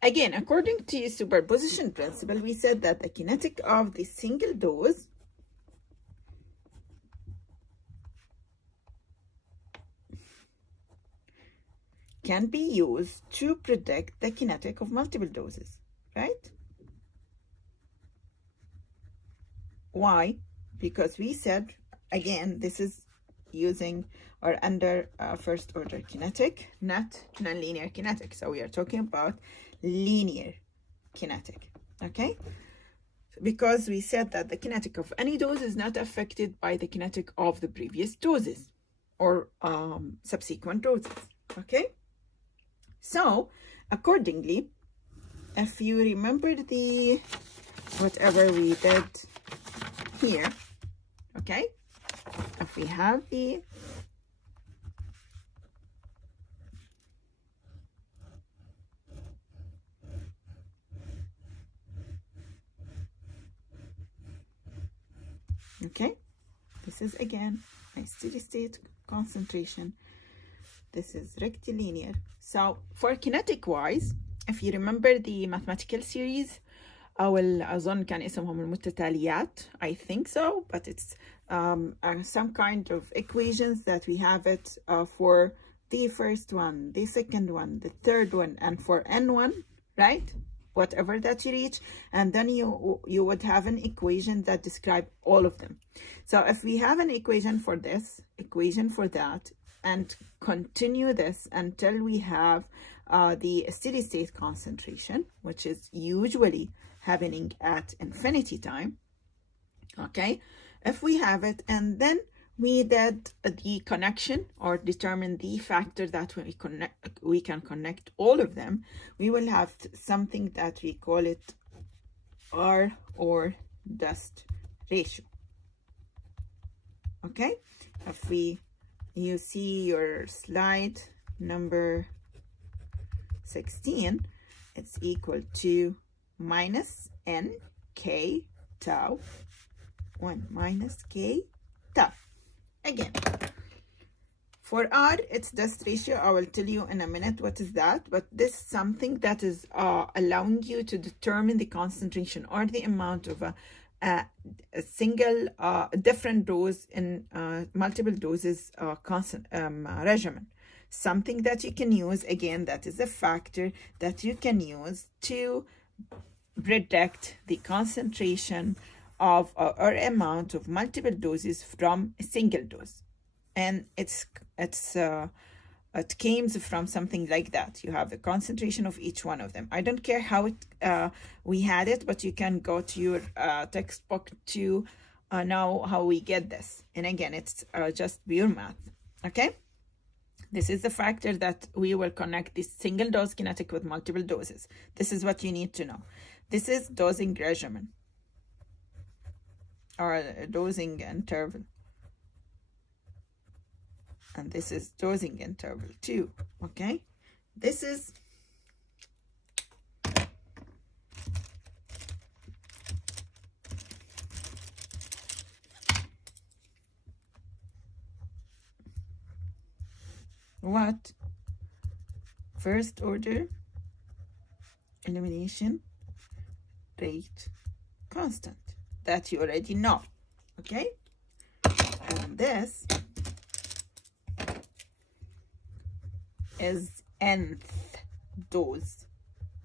Again, according to superposition principle, we said that the kinetic of the single dose can be used to predict the kinetic of multiple doses, right? Why? Because we said, again, this is using or under first order kinetic, not nonlinear kinetic. So we are talking about linear kinetic, okay? Because we said that the kinetic of any dose is not affected by the kinetic of the previous doses or subsequent doses, okay? So accordingly, if you remember the whatever we did here, okay, if we have the okay, this is again a steady state concentration, this is rectilinear. So for kinetic wise, if you remember the mathematical series أو أظن كان اسمهم المتتاليات, I think so, but it's some kind of equations that we have it for the first one, the second one, the third one, and for n1, right? Whatever that you reach, and then you would have an equation that describe all of them. So if we have an equation for this, equation for that, and continue this until we have the steady state concentration, which is usually happening at infinity time, okay, if we have it, and then we did the connection or determine the factor that we can connect all of them, we will have something that we call it R or dust ratio, okay? If you see your slide number 16, it's equal to minus n k tau 1 minus k tau. Again, for R, it's dust ratio. I will tell you in a minute what is that, but this is something that is allowing you to determine the concentration or the amount of a single different dose in multiple doses regimen. Something that you can use, again, that is a factor that you can use to predict the concentration of or amount of multiple doses from a single dose. And it came from something like that. You have the concentration of each one of them. I don't care how we had it, but you can go to your textbook to know how we get this. And again, it's just pure math, okay? This is the factor that we will connect this single dose kinetic with multiple doses. This is what you need to know. This is dosing regimen or dosing interval. And this is dosing interval 2, okay? This is what? First order elimination rate constant that you already know, okay? And this is nth dose.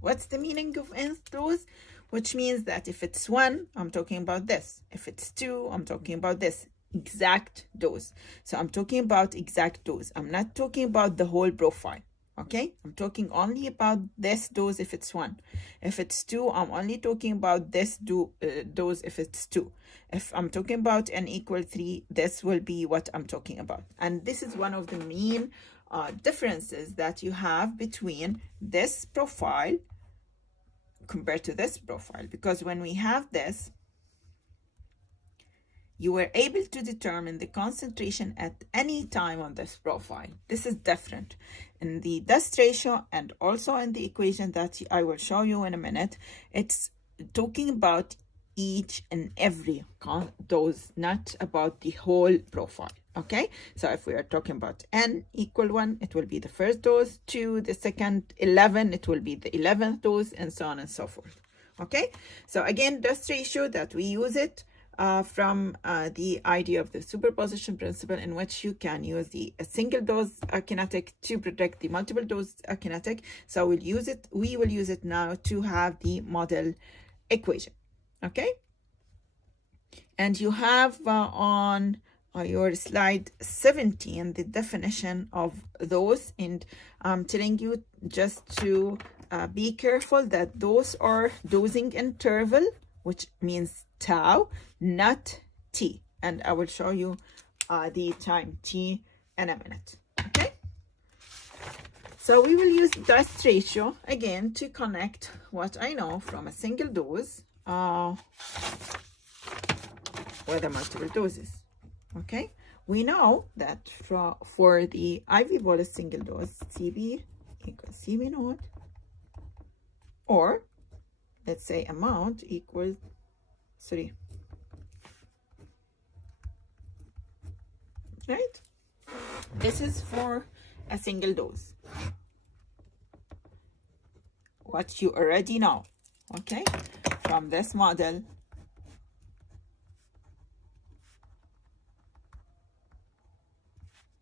What's the meaning of nth dose? Which means that if it's 1, I'm talking about this. If it's 2, I'm talking about this. Exact dose. So I'm talking about exact dose. I'm not talking about the whole profile, okay? I'm talking only about this dose if it's 1. If it's 2, I'm only talking about this dose if it's 2. If I'm talking about n equal 3, this will be what I'm talking about. And this is one of the main differences that you have between this profile compared to this profile, because when we have this, you were able to determine the concentration at any time on this profile. This is different in the dust ratio, and also in the equation that I will show you in a minute. It's talking about each and every dose, not about the whole profile, Okay, so if we are talking about n equal 1, it will be the first dose. 2, the second. 11, it will be the 11th dose, and so on and so forth. Okay, so again, dose ratio that we use it from the idea of the superposition principle, in which you can use the single dose kinetic to predict the multiple dose kinetic. So we will use it now to have the model equation. Okay, and you have on your slide 17 the definition of those, and I'm telling you just to be careful that those are dosing interval, which means tau, not t, and I will show you the time t in a minute. Okay, so we will use dose ratio again to connect what I know from a single dose with the multiple doses. Okay, we know that for the IV bolus single dose, CB equals CB naught, or let's say amount equals 3. Right? This is for a single dose. What you already know, okay, from this model.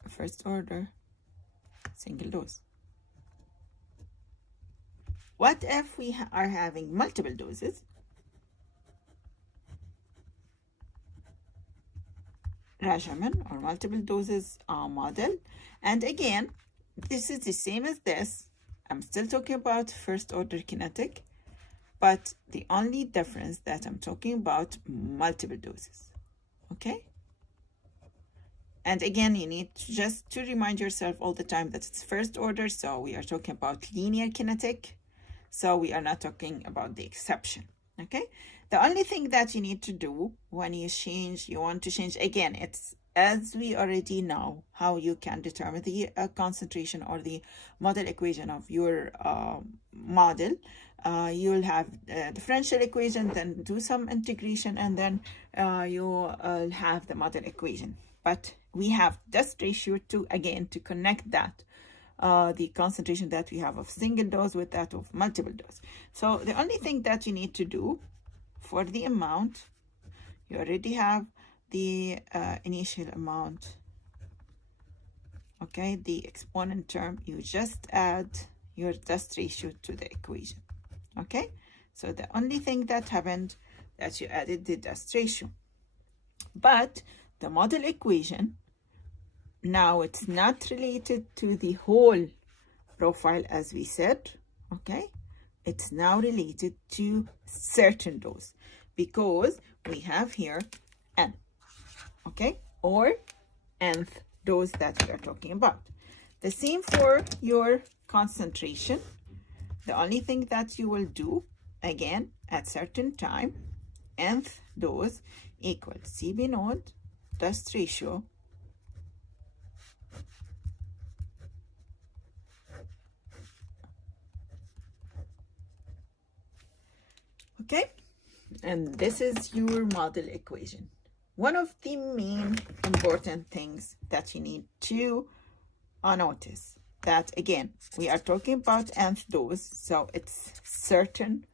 First order single dose. What if we are having multiple doses? Regimen or multiple doses model. And again, this is the same as this. I'm still talking about first order kinetic, but the only difference that I'm talking about multiple doses. Okay? And again, you need just to remind yourself all the time that it's first order, so we are talking about linear kinetic, so we are not talking about the exception. Okay, the only thing that you need to do when you want to change, again, it's as we already know how you can determine the concentration or the model equation of your model. You'll have a differential equation, then do some integration, and then you'll have the model equation. But we have dose ratio to connect that the concentration that we have of single dose with that of multiple dose. So the only thing that you need to do for the amount, you already have the initial amount. Okay, the exponent term, you just add your dose ratio to the equation. Okay, so the only thing that happened that you added the dose ratio. But the model equation, now it's not related to the whole profile as we said. Okay, it's now related to certain dose, because we have here n, okay, or nth dose that we are talking about. The same for your concentration. The only thing that you will do, again, at certain time, nth dose equals CB naught dose ratio okay, and this is your model equation. One of the main important things that you need to notice that, again, we are talking about nth dose, so it's certain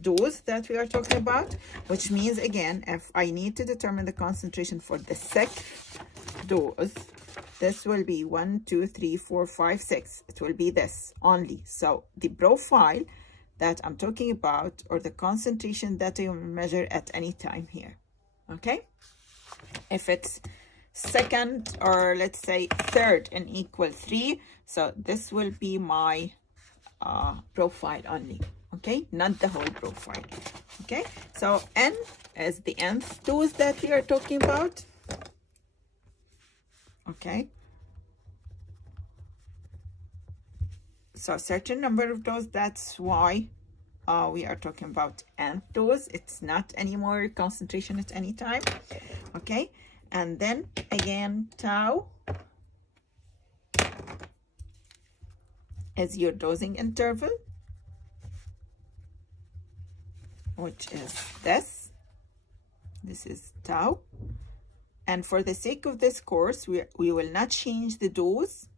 dose that we are talking about, which means, again, if I need to determine the concentration for the sixth dose, this will be 1, 2, 3, 4, 5, 6. It will be this only. So the profile that I'm talking about, or the concentration that I measure at any time here. Okay, if it's second, or let's say third and equal 3, so this will be my profile only. Okay, not the whole profile. Okay, so n is the nth dose that we are talking about. Okay, so a certain number of dose, that's why we are talking about nth dose. It's not anymore concentration at any time. Okay, and then again, tau is your dosing interval, which is this. This is tau. And for the sake of this course, we will not change the dose,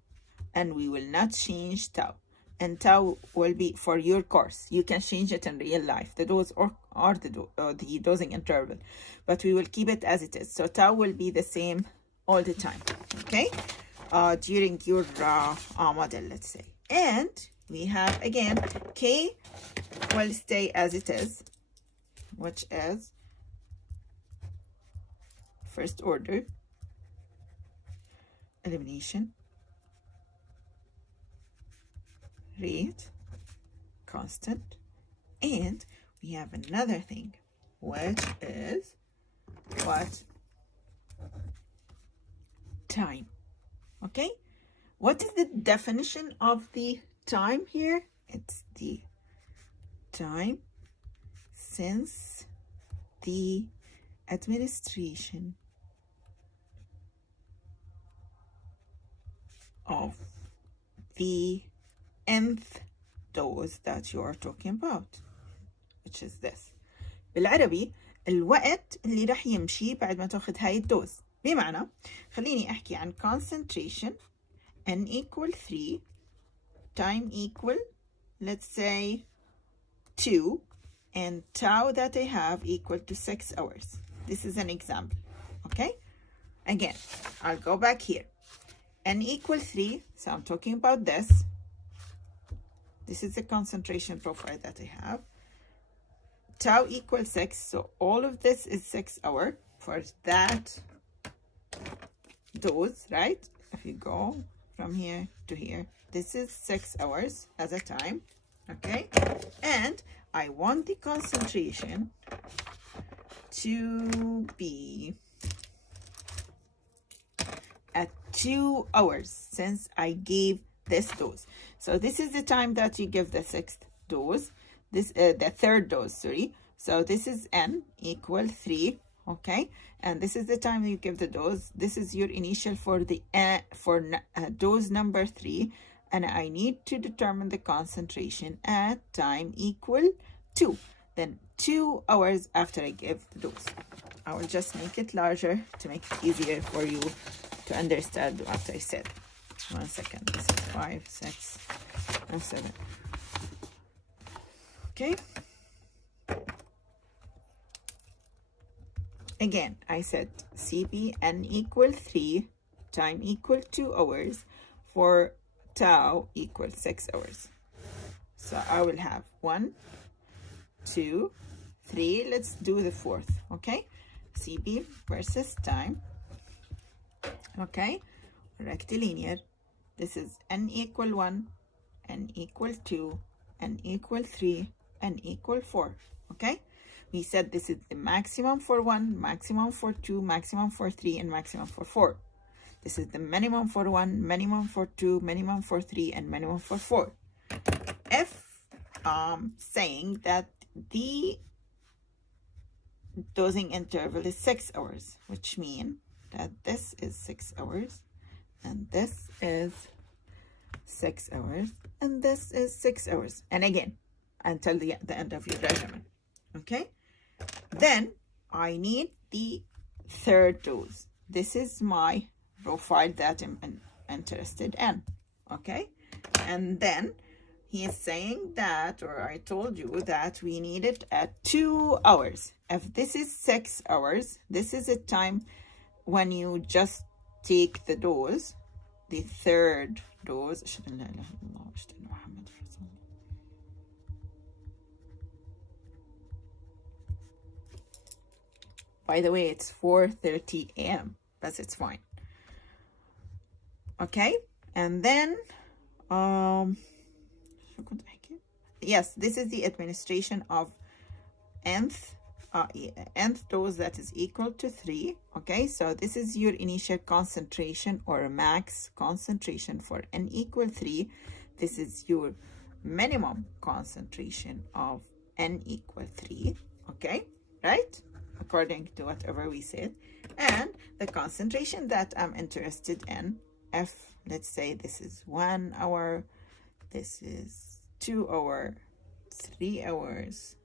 and we will not change tau. And tau will be for your course. You can change it in real life, the dose or the dosing interval, but we will keep it as it is. So tau will be the same all the time, okay? During your model, let's say. And we have, again, K will stay as it is, which is first order elimination rate constant. And we have another thing, which is what? Time. Okay, what is the definition of the time here? It's the time since the administration of the nth dose that you are talking about, which is this. بالعربي الوقت اللي رح يمشي بعد ما تاخذ هاي الدوز. بمعنى خليني أحكي عن concentration n equal 3, time equal, let's say 2, and tau that I have equal to 6 hours. This is an example, okay? Again, I'll go back here. N equal 3, so I'm talking about this. This is the concentration profile that I have. Tau equals 6, so all of this is 6 hours for that dose, right? If you go from here to here, this is 6 hours as a time, okay? And I want the concentration to be at 2 hours since I gave this dose. So this is the time that you give the sixth dose. This the third dose, sorry. So this is n equal 3, okay? And this is the time you give the dose. This is your initial for the dose number 3, and I need to determine the concentration at time equal 2. Then 2 hours after I give the dose. I will just make it larger to make it easier for you to understand what I said. 1 second. This is 5, 6, and 7. Okay. Again, I said CP n equal 3, time equal 2 hours, for tau equal 6 hours. So I will have 1, 2, 3. Let's do the fourth, okay? CP versus time, okay? Rectilinear. This is n equal 1, n equal 2, n equal 3, n equal 4, okay? We said this is the maximum for 1, maximum for 2, maximum for 3, and maximum for 4. This is the minimum for 1, minimum for 2, minimum for 3, and minimum for 4. If saying that the dosing interval is 6 hours, which means that this is 6 hours, and this is 6 hours, and this is 6 hours, and again until the end of your regimen, okay? Then I need the third dose. This is my profile that I'm interested in, okay? And then he is saying that, or I told you that we need it at 2 hours. If this is 6 hours, this is a time when you just take the dose, the third dose. By the way, it's 4:30 a.m., but it's fine. Okay, and then yes, this is the administration of nth dose that is equal to 3. Okay, so this is your initial concentration or max concentration for n equal 3. This is your minimum concentration of n equal 3. Okay, right? According to whatever we said. And the concentration that I'm interested in, if let's say this is 1 hour, this is 2 hours, 3 hours,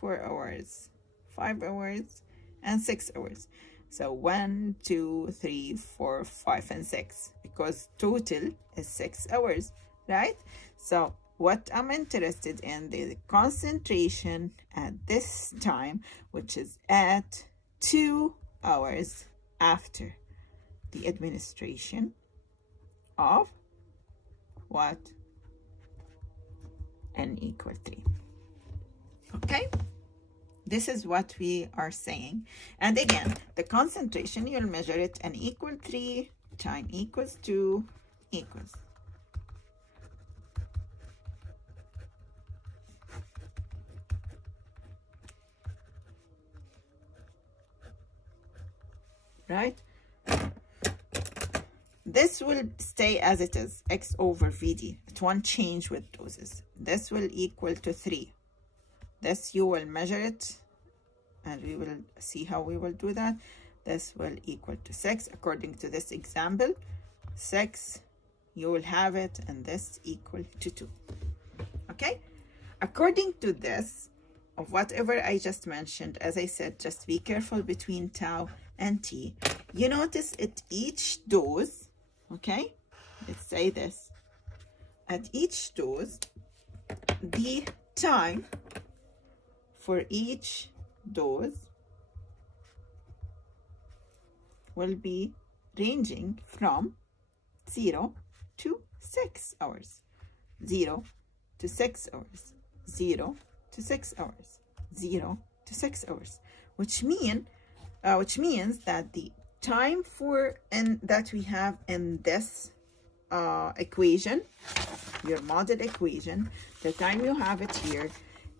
4 hours, 5 hours, and 6 hours. So 1, 2, 3, 4, 5, and 6, because total is 6 hours, right? So what I'm interested in, the concentration at this time, which is at 2 hours after the administration of what? N equal 3. Okay? This is what we are saying. And again, the concentration, you'll measure it N equal 3, time equals 2, equals. Right? This will stay as it is, x over Vd. It won't change with doses. This will equal to 3. This you will measure it, and we will see how we will do that. This will equal to 6 according to this example. 6, you will have it, and this equal to 2. Okay? According to this, of whatever I just mentioned, as I said, just be careful between tau and t. You notice at each dose, okay? Let's say this. At each dose, the time for each dose will be ranging from 0 to 6 hours. 0 to 6 hours. 0 to 6 hours. 0 to 6 hours. Which means that the time for that we have in this equation, your model equation, the time you have it here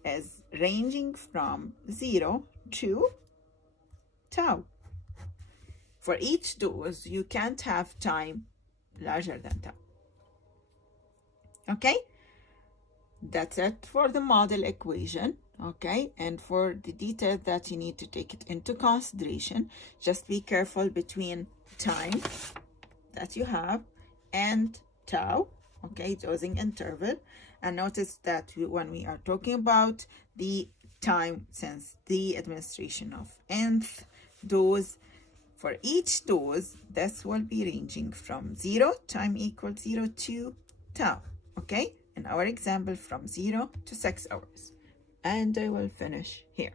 is ranging from 0 to tau. For each dose, you can't have time larger than tau. Okay? That's it for the model equation. Okay, and for the details that you need to take it into consideration, just be careful between time that you have and tau, okay, dosing interval. And notice that when we are talking about the time since the administration of nth dose, for each dose, this will be ranging from 0, time equals 0 to tau, okay? In our example, from 0 to 6 hours. And I will finish here.